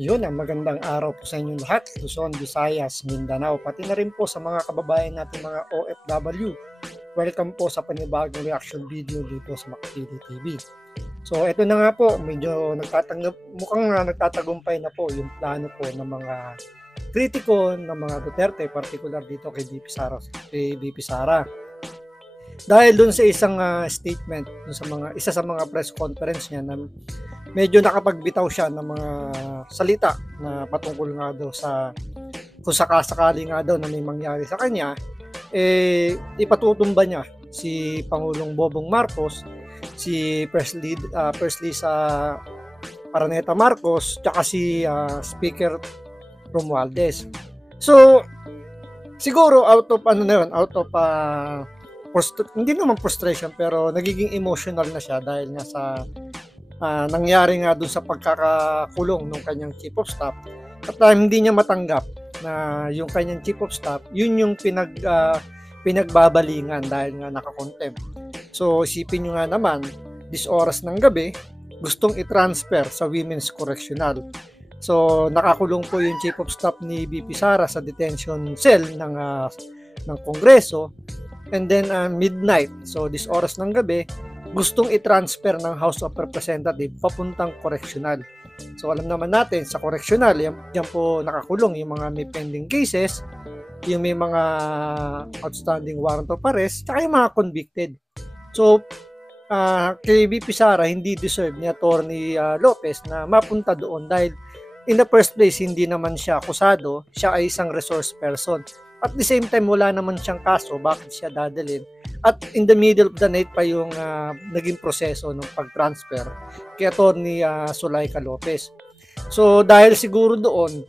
Yun, ang magandang araw po sa inyong lahat, Luzon, Visayas, Mindanao, pati na rin po sa mga kababayan natin mga OFW. Welcome po sa panibagong reaction video dito sa Makapili TV. So ito na nga po, medyo mukhang nagtatagumpay na po yung plano po ng mga kritiko ng mga Duterte, particular dito kay VP Sara. Dahil dun sa isang statement, dun sa isa sa mga press conference niya na medyo nakapagbitaw siya ng mga salita na patungkol nga daw sa kung sakasakali nga daw na may mangyari sa kanya, ipatutumba niya si Pangulong Bobong Marcos, si First Lisa Araneta Marcos, tsaka si Speaker Romualdez. So, siguro out of hindi naman frustration pero nagiging emotional na siya dahil nga sa nangyari nga dun sa pagkakakulong ng kanyang chief of staff at hindi niya matanggap na yung kanyang chief of staff yun yung pinagbabalingan dahil nga nakakontempt. So isipin nyo nga naman, this oras ng gabi gustong i-transfer sa Women's Correctional. So nakakulong po yung chief of staff ni VP Sara sa detention cell ng Kongreso, and then midnight, so this oras ng gabi gustong i-transfer ng House of Representatives papuntang correctional. So alam naman natin sa correctional, yan po nakakulong yung mga may pending cases, yung may mga outstanding warrant of arrest, tsaka yung mga convicted. So kay VP Sara, hindi deserve ni Attorney Lopez na mapunta doon dahil in the first place, hindi naman siya akusado, siya ay isang resource person. At the same time, wala naman siyang kaso, bakit siya dadalhin? At in the middle of the night pa yung naging proseso ng pag-transfer kay Atty. Zulaika Lopez. So dahil siguro doon,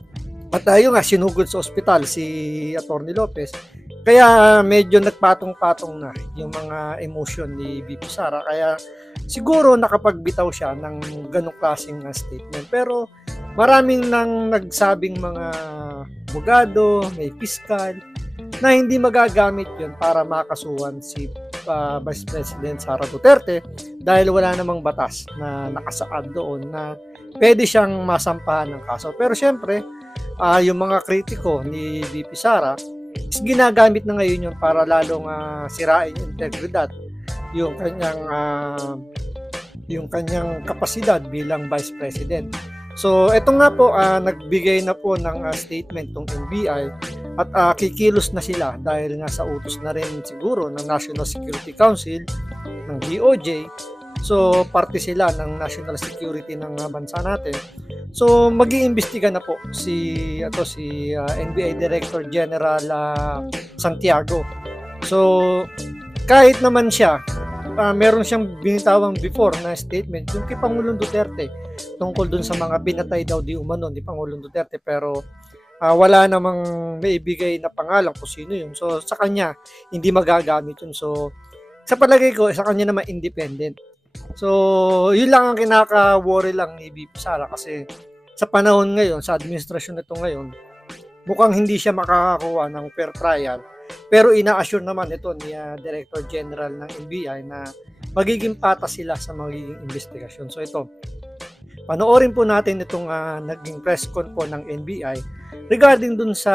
at tayo nga sinugod sa ospital si Atty. Lopez, kaya medyo nagpatong-patong na yung mga emotion ni VP Sara. Kaya siguro nakapagbitaw siya ng ganong klaseng statement. Pero maraming nang nagsabing mga abogado, may piskal, na hindi magagamit yun para makasuhan si Vice President Sara Duterte dahil wala namang batas na nakasaad doon na pwede siyang masampahan ng kaso. Pero syempre, yung mga kritiko ni VP Sara is ginagamit na ngayon yun para lalong sirain yung integridad, yung kanyang kapasidad bilang Vice President. So, eto nga po, nagbigay na po ng statement tong NBI at kikilos na sila dahil nga sa utos na rin siguro ng National Security Council, ng DOJ. So, parte sila ng national security ng bansa natin. So, mag-iimbestiga na po si NBI Director General Santiago. So, kahit naman siya, meron siyang binitawang before na statement yung kay Pangulong Duterte tungkol dun sa mga pinatay daw di umano ni Pangulong Duterte, pero wala namang maibigay na pangalan kung sino yun. So sa kanya hindi magagamit yun. So sa palagay ko sa kanya naman independent. So yun lang ang kinaka-worry lang ni VP Sara kasi sa panahon ngayon, sa administrasyon nito ngayon, mukhang hindi siya makakakuha ng fair trial. Pero ina-assure naman ito ni Director General ng NBI na magiging patas sila sa magiging investigasyon. So ito, panoorin po natin itong naging press con po ng NBI regarding dun sa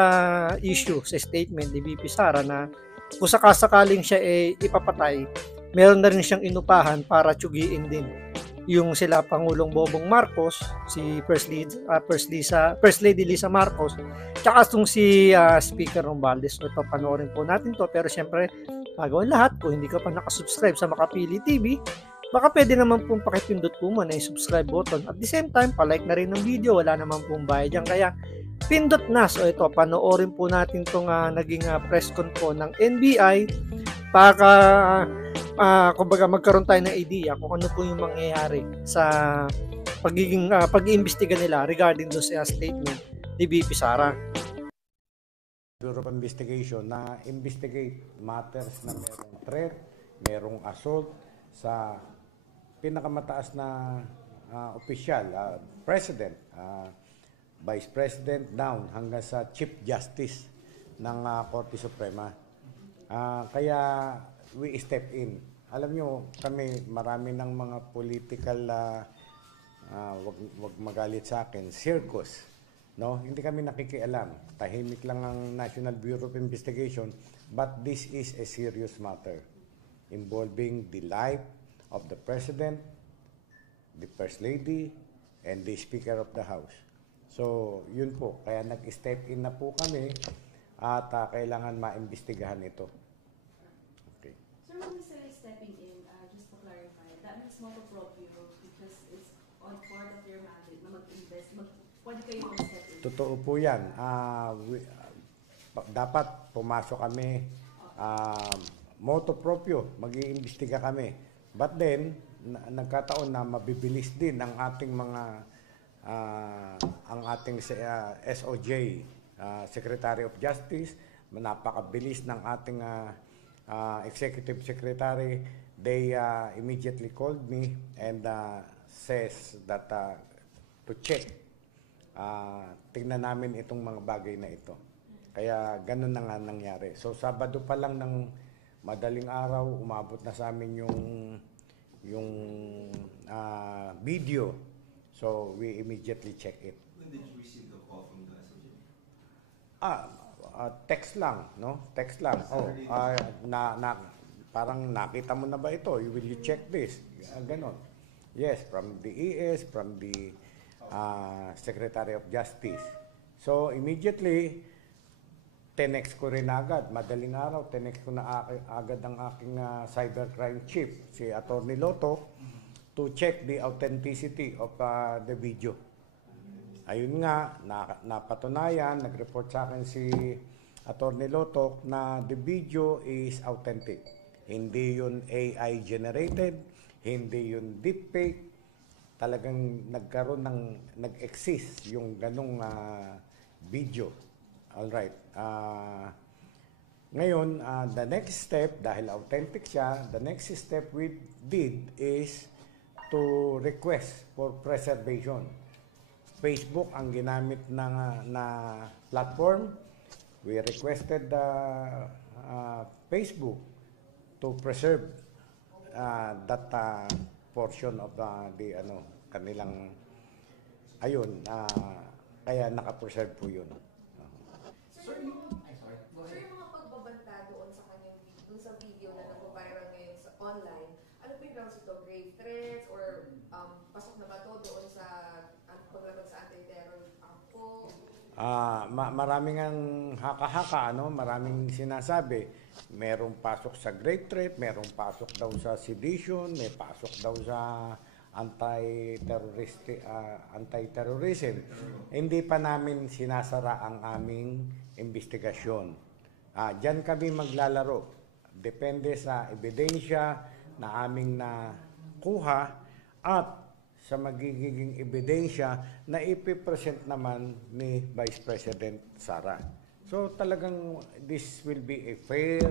issue, sa statement ni VP Sara na kung sakasakaling siya ipapatay, meron na rin siyang inupahan para tsugiin din yung sila Pangulong Bobong Marcos, si First Lady Lisa Marcos, tsaka itong si Speaker Romualdez. So ito, panoorin po natin to. Pero syempre, bago ang lahat, kung hindi ka pa nakasubscribe sa Makapili TV, baka pwede naman pong pakipindot po mo na yung subscribe button. At the same time, palike na rin ng video, wala naman pong bayad yan. Kaya pindot na. So ito, panoorin po natin itong naging press con po ng NBI para kumbaga magkaroon tayo ng idea kung ano po yung mangyayari sa pag-iimbestiga nila regarding doon sa statement ni VP Sara. Bureau of Investigation na investigate matters na merong threat, merong assault sa pinakamataas na opisyal, President, Vice President, down hanggang sa Chief Justice ng Korte Suprema. Kaya we step in. Alam nyo, kami marami ng mga political wag magalit sa akin, circus. No, hindi kami nakikialam. Tahimik lang ang National Bureau of Investigation, but this is a serious matter involving the life of the President, the First Lady, and the Speaker of the House. So, yun po. Kaya nag-step in na po kami at kailangan maimbestigahan ito. Okay. Sir, when you say stepping in, just to clarify, that means motu proprio because it's on part of your mandate na mag-invest, pwede kayo mag-step in? Totoo po yan. Dapat pumasok kami, motu proprio, mag-iimbestiga kami. But then, nagkataon na mabibilis din ang ating mga ang ating SOJ, Secretary of Justice, napakabilis ng ating Executive Secretary. They immediately called me and says that to check. Tingnan namin itong mga bagay na ito. Kaya ganun na nga nangyari. So Sabado pa lang ng madaling araw, umabot na sa amin yung video. So we immediately check it. When did you receive the call from the SOJ? Text lang, no? Text lang. Parang nakita mo na ba ito? Will you check this? Ganon. Yes, from the ES, from the Secretary of Justice. So immediately, tenext ko rin agad. Madaling araw, tenext ko na agad ang aking cybercrime chief, si Atty. Loto, to check the authenticity of the video. Ayun nga, napatunayan, nag-report sa akin si Atty. Loto na the video is authentic. Hindi yun AI generated, hindi yun deepfake. Talagang nag-exist yung ganong video. Alright. Ngayon, the next step, dahil authentic siya, the next step we did is to request for preservation. Facebook ang ginamit na platform. We requested Facebook to preserve that portion of the kanilang ayun, kaya naka-preserve po yun. Sir, yung mga pagbabanta doon sa kanyang doon sa video na nag-viral ngayon sa online, ano po yung grounds ito? Grave threats or pasok na ba ito doon sa paglaban sa anti-terror po? Maraming ang haka-haka, maraming sinasabi. Merong pasok sa grave threat, merong pasok daw sa sedition, may pasok daw sa anti-terrorism. Hindi pa namin sinasara ang aming investigasyon. Diyan kami maglalaro. Depende sa ebidensya na aming nakuha at sa magiging ebidensya na ipipresent naman ni Vice President Sara. So talagang this will be a fair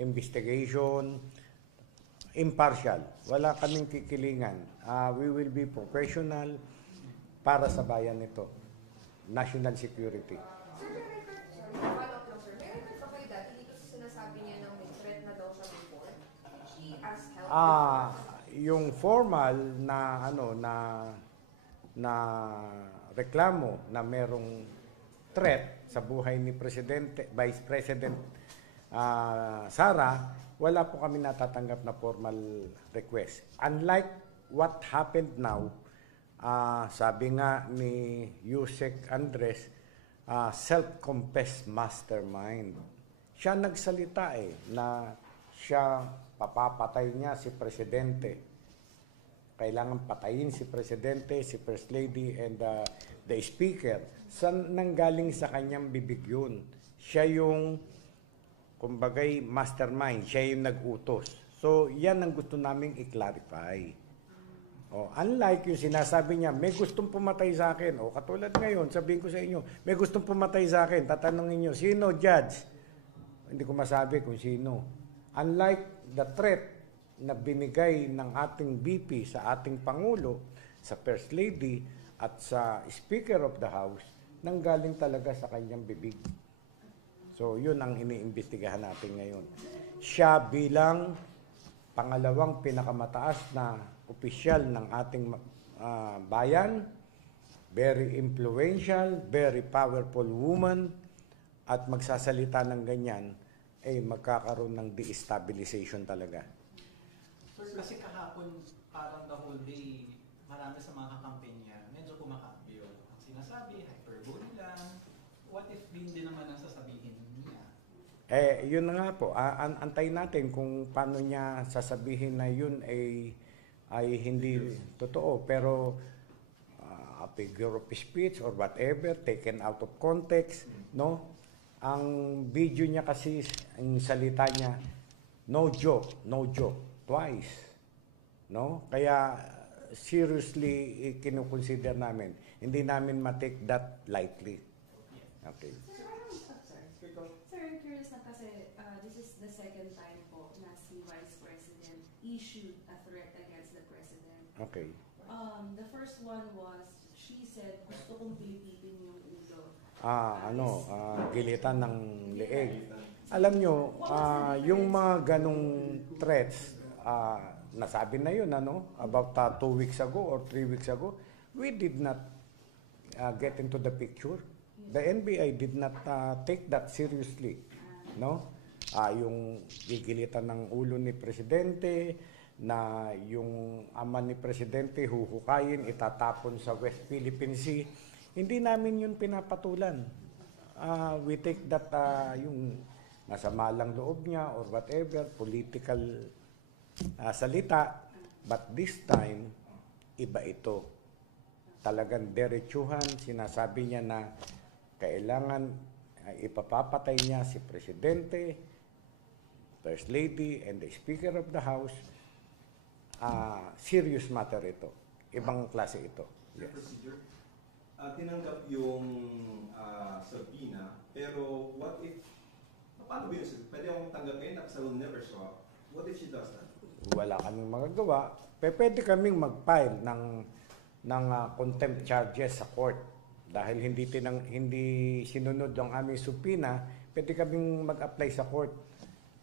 investigation, impartial. Wala kaming kikilingan. We will be professional para sa bayan nito. National security. Sir, may record, follow-up lang sir, may record ba kayo dati dito sa sinasabi niya na may threat na daw siya before? She asked help. Yung formal na na reklamo na merong threat sa buhay ni Vice President Sara, wala po kami natatanggap na formal request. Unlike what happened now, sabi nga ni Yusek Andres, self-confessed mastermind. Siya nagsalita na siya papapatay niya si Presidente. Kailangan patayin si Presidente, si First Lady, and the Speaker. Saan nanggaling sa kanyang bibig yun? Siya yung, kumbagay, mastermind. Siya yung nag-utos. So, yan ang gusto naming i-clarify. Unlike yung sinasabi niya, may gustong pumatay sa akin. Katulad ngayon, sabihin ko sa inyo, may gustong pumatay sa akin. Tatanungin niyo, sino, Judge? Hindi ko masabi kung sino. Unlike the threat na binigay ng ating VP sa ating Pangulo, sa First Lady, at sa Speaker of the House, nanggaling talaga sa kanyang bibig. So, yun ang iniimbestigahan natin ngayon. Siya bilang pangalawang pinakamataas na opisyal ng ating bayan, very influential, very powerful woman, at magsasalita ng ganyan, magkakaroon ng destabilization talaga. Sir, kasi kahapon parang the whole day, marami sa mga kakampanya, medyo kumakambyo. Ang sinasabi, hyperbole lang. What if hindi naman ang sasabihin niya? Yun na nga po. Antayin natin kung paano niya sasabihin na yun ay hindi totoo. Pero a figure of speech or whatever, taken out of context, no? Ang video niya kasi, ang salita niya, no joke, twice. No? Kaya seriously kinukonsider namin. Hindi namin ma-take that lightly. Okay. Sir, I'm curious na kasi this is the second time po na si Vice President issued a threat against the President. Okay. The first one was, she said, gusto kong pilipitin yung ulo. Gilitan ng leeg. Alam nyo, yung mga ganong threats, nasabi na yun, about 2 weeks ago or 3 weeks ago, we did not get into the picture. The NBI did not take that seriously, no? Yung gigilitan ng ulo ni Presidente, na yung ama ni Presidente huhukayin, itatapon sa West Philippine Sea, hindi namin yun pinapatulan. We take that yung masama lang loob niya or whatever, political salita, but this time, iba ito. Talagang derechuhan, sinasabi niya na kailangan ipapapatay niya si Presidente, First Lady, and the Speaker of the House. Serious matter ito. Ibang klase ito. Yes. Yes. Procedure. Tinanggap yung subpoena, pero what if, paano ba yun? Pwede akong tanggapin, kasi I will never show up. What if she does that? Wala kaming magagawa. Pwede kaming mag-file ng contempt charges sa court. Dahil hindi sinunod ang aming subpoena, pwede kaming mag-apply sa court.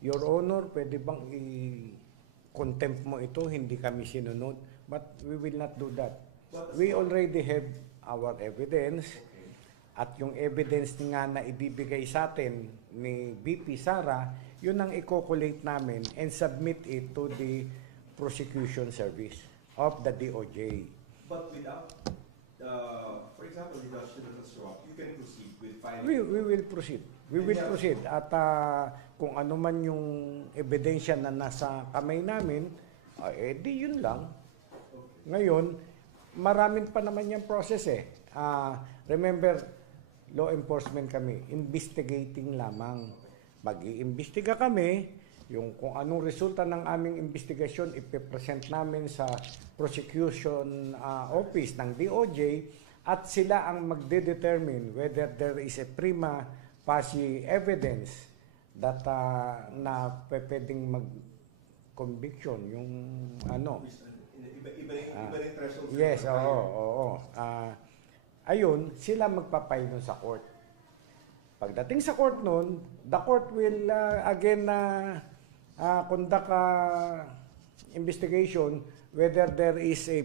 Your Honor, pwede bang i-contempt mo ito, hindi kami sinunod? But we will not do that. We already have our evidence. At yung evidence nga na ibibigay sa atin ni BP Sara, yun ang i-collate namin and submit it to the prosecution service of the DOJ. But without, for example, without she doesn't show up, you can proceed with filing. We will proceed. We will proceed. At kung ano man yung ebidensya na nasa kamay namin, di yun lang. Ngayon, maraming pa naman yung process eh. Remember, law enforcement kami, investigating lamang. Mag-iimbestiga kami, yung kung anong resulta ng aming investigasyon, ipipresent namin sa prosecution office ng DOJ at sila ang magde-determine whether there is a prima facie evidence that na pwedeng mag-conviction yung ano. Iba rin threshold. Yes, oo. Ayun, sila magpapile nun sa court. Pagdating sa court nun, the court will again conduct investigation whether there is a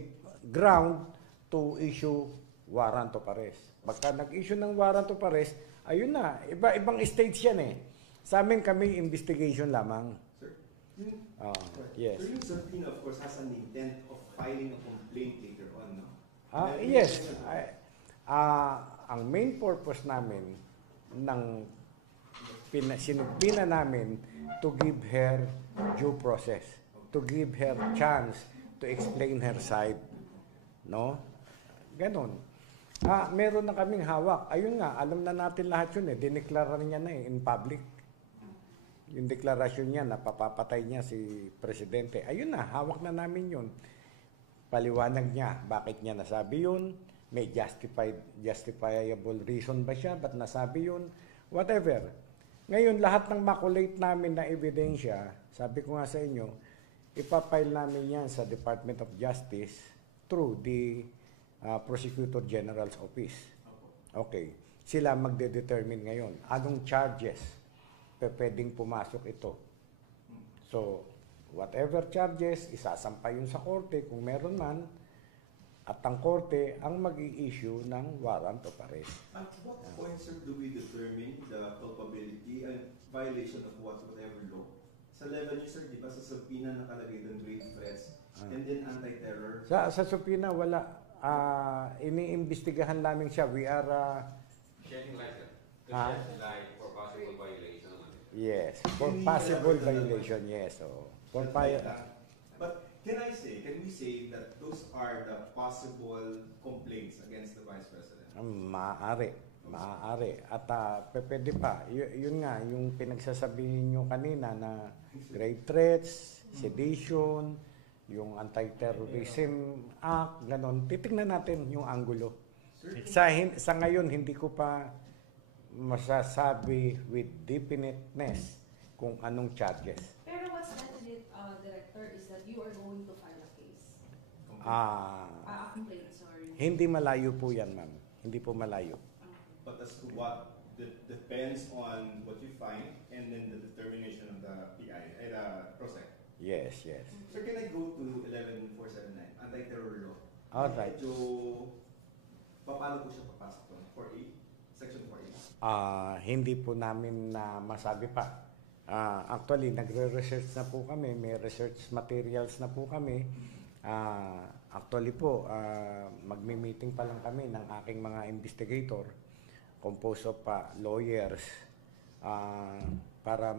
ground to issue warrant of arrest. Pagka nag-issue ng warrant of arrest, ayun na, ibang stage yan eh. Sa amin kami, investigation lamang. Sir, Yes. So yung subpoena, of course, has an intent of filing a complaint later on, no? Yes. Ang main purpose namin ng sinubpina namin to give her due process, to give her chance to explain her side. No? Ganon. Meron na kaming hawak. Ayun nga, alam na natin lahat yun eh. Dineklara niya na in public. Yung deklarasyon niya na papapatay niya si Presidente. Ayun na, hawak na namin yun. Paliwanag niya, bakit niya nasabi yun? May justifiable reason ba siya? Ba't nasabi yun? Whatever. Ngayon, lahat ng makulate namin na ebidensya, sabi ko nga sa inyo, ipapile namin yan sa Department of Justice through the Prosecutor General's Office. Okay. Sila magde-determine ngayon. Anong charges pwedeng pumasok ito? So, whatever charges, isasampa yun sa korte kung meron man. At ang korte ang mag-i-issue ng warrant of arrest. At what point, sir, do we determine the culpability and violation of whatever law? Sa level niyo, sir, di ba sa subpoena nakalagay doon grave threats and then anti-terror? Sa subpoena, wala. Iniimbestigahan namin siya. We are... Shedding light, sir. To Ah. shed light for possible violation. yes, for possible violation, yes. So, for But can we say that those are the possible complaints against the Vice President? Maaari. At pwede pa. Yun nga, yung pinagsasabihin nyo kanina na grave threats, sedition, yung Anti-Terrorism Act, ganon. Titignan natin yung angulo. Sa ngayon, hindi ko pa masasabi with definiteness kung anong charges. Pero what's definite, Director, is that you are going to file a case. Ah, A complaint, sorry. hindi malayo po yan, ma'am. Hindi po malayo. But as to what depends on what you find and then the determination of the PI, the PROSEC. Yes. Sir, can I go to 11479, anti-terror law? Alright. Medyo, paano po siya papasok doon? 4A? Section 4A? Hindi po namin na masabi pa. Actually, nagre-research na po kami. May research materials na po kami. Actually po, magmi-meeting pa lang kami ng aking mga investigator, composed of lawyers, para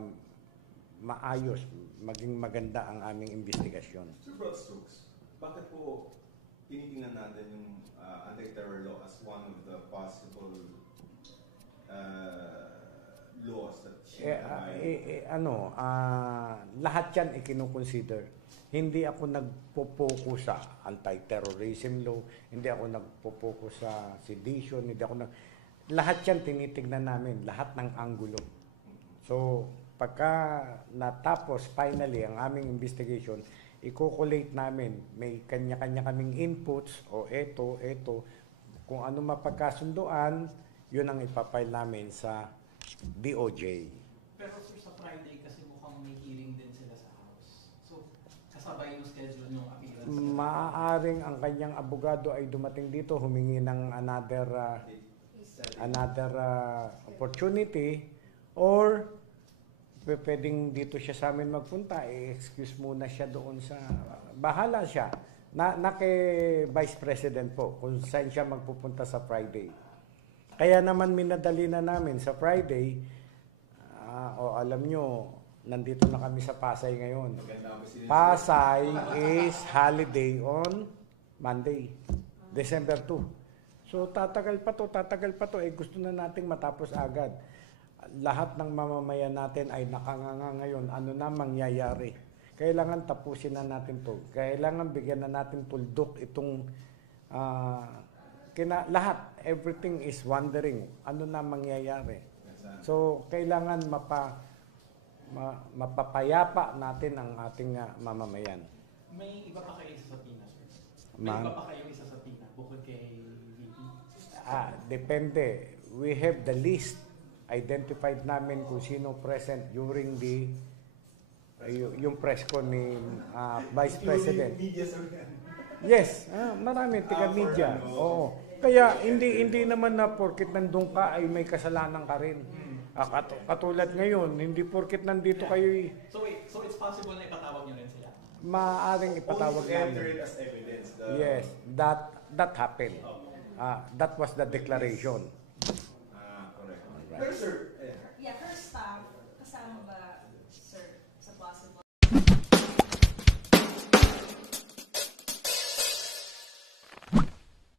maayos, maging maganda ang aming investigasyon. Sir, broad strokes, bakit po tinitingnan natin yung anti-terror law as one of the possible laws that should lahat yan ikinukonsider. Hindi ako nagpo-focus sa anti-terrorism law, hindi ako nagpo-focus sa sedition, lahat yan tinitignan namin, lahat ng angulo. So, pagka natapos finally ang aming investigation, i-collate namin, may kanya-kanya kaming inputs, o eto, kung ano mapagkasunduan, yun ang ipapile namin sa DOJ. Pero sir, sa Friday kasi mukhang may hearing din sila sa House. So, kasabay yung schedule yung appearance. Maaaring ang kanyang abogado ay dumating dito, humingi ng another opportunity, or pwedeng dito siya sa amin magpunta, excuse muna siya doon sa, bahala siya, na kay Vice President po, kung saan siya magpupunta sa Friday. Kaya naman minadali na namin sa Friday, alam nyo, nandito na kami sa Pasay ngayon. Pasay is holiday on Monday, December 2. So tatagal pa to, gusto na nating matapos agad. Lahat ng mamamayan natin ay nakanganga ngayon, ano na mangyayari. Kailangan tapusin na natin to. Kailangan bigyan na natin tuldok itong lahat. Everything is wondering, ano na mangyayari. So, kailangan mapapayapa natin ang ating mamamayan. May iba pa kayo isa sa Pina, sir? May iba pa kayo isa sa Pina, bukod kay VP? Depende. We have the list. Identified namin kung sino present during yung press con ni Vice President. Yes, marami taga-media. Oo. Kaya hindi naman na porkit nandun ka ay may kasalanan ka rin. Katulad ngayon, hindi porkit nandito kayo. So wait, so it's possible na ipatawag niyo rin sila? Maaring ipatawag namin. enter it as evidence. Yes, that happened. That was the declaration. Correct. Pero sir,